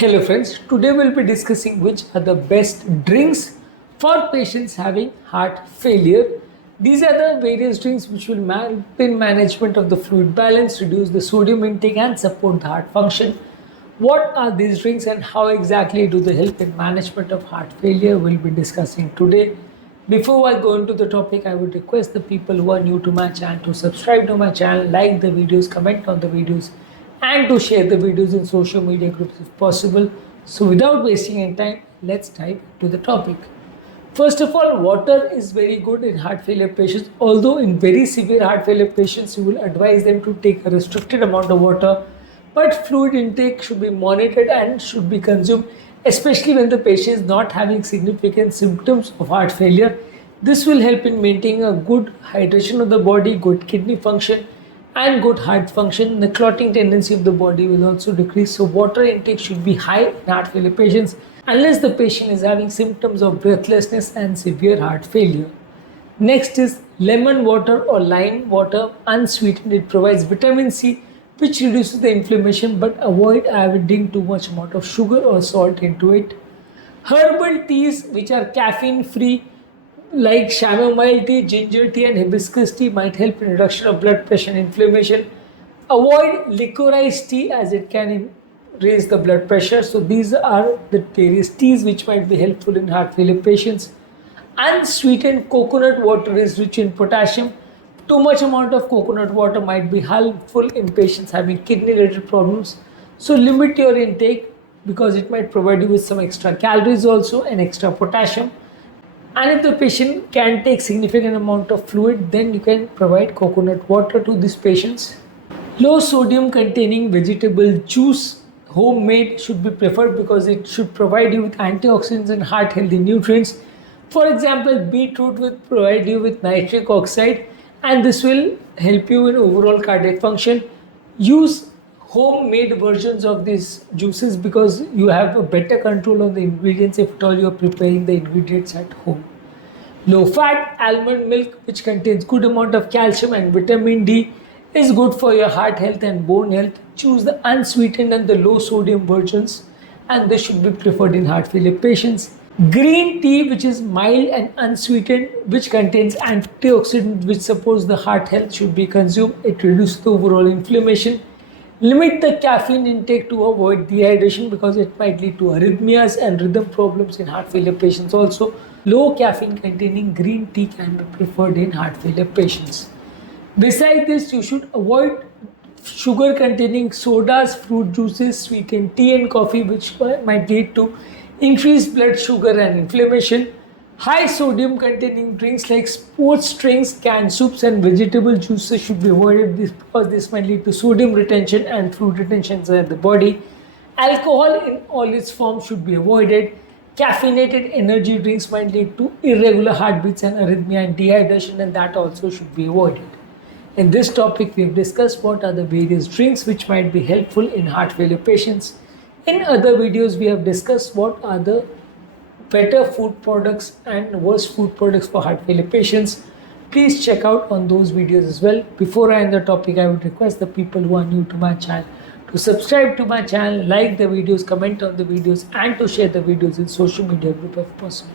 Hello friends, today we'll be discussing which are the best drinks for patients having heart failure. These are the various drinks which will help in management of the fluid balance, reduce the sodium intake and support the heart function. What are these drinks and how exactly do they help in management of heart failure? We'll be discussing today. Before I go into the topic, I would request the people who are new to my channel to subscribe to my channel, like the videos, comment on the videos and to share the videos in social media groups if possible. So without wasting any time, let's dive into the topic. First of all, water is very good in heart failure patients. Although in very severe heart failure patients, you will advise them to take a restricted amount of water, but fluid intake should be monitored and should be consumed, especially when the patient is not having significant symptoms of heart failure. This will help in maintaining a good hydration of the body, good kidney function and good heart function. The clotting tendency of the body will also decrease. So water intake should be high in heart failure patients unless the patient is having symptoms of breathlessness and severe heart failure. Next is lemon water or lime water, unsweetened. It provides vitamin C which reduces the inflammation, but avoid adding too much amount of sugar or salt into it. Herbal teas which are caffeine free like chamomile tea, ginger tea and hibiscus tea might help in reduction of blood pressure and inflammation. Avoid liquorized tea as it can raise the blood pressure. So these are the various teas which might be helpful in heart failure patients. Unsweetened coconut water is rich in potassium. Too much amount of coconut water might be harmful in patients having kidney related problems. So limit your intake because it might provide you with some extra calories also and extra potassium. And if the patient can take significant amount of fluid, then you can provide coconut water to these patients. Low sodium containing vegetable juice, homemade, should be preferred because it should provide you with antioxidants and heart healthy nutrients. For example, beetroot will provide you with nitric oxide and this will help you in overall cardiac function. Use homemade versions of these juices because you have a better control on the ingredients if at all you are preparing the ingredients at home. Low fat almond milk which contains good amount of calcium and vitamin D is good for your heart health and bone health. Choose the unsweetened and the low sodium versions and this should be preferred in heart failure patients. Green tea which is mild and unsweetened which contains antioxidants which supports the heart health should be consumed. It reduces the overall inflammation. Limit the caffeine intake to avoid dehydration because it might lead to arrhythmias and rhythm problems in heart failure patients also. Low caffeine containing green tea can be preferred in heart failure patients. Besides this, you should avoid sugar containing sodas, fruit juices, sweetened tea and coffee which might lead to increased blood sugar and inflammation. High sodium containing drinks like sports drinks, canned soups and vegetable juices should be avoided because this might lead to sodium retention and fluid retention inside the body. Alcohol in all its forms should be avoided. Caffeinated energy drinks might lead to irregular heartbeats and arrhythmia and dehydration and that also should be avoided. In this topic we have discussed what are the various drinks which might be helpful in heart failure patients. In other videos we have discussed what are the better food products and worse food products for heart failure patients. Please check out on those videos as well. Before I end the topic, I would request the people who are new to my channel to subscribe to my channel, like the videos, comment on the videos and to share the videos in social media group if possible.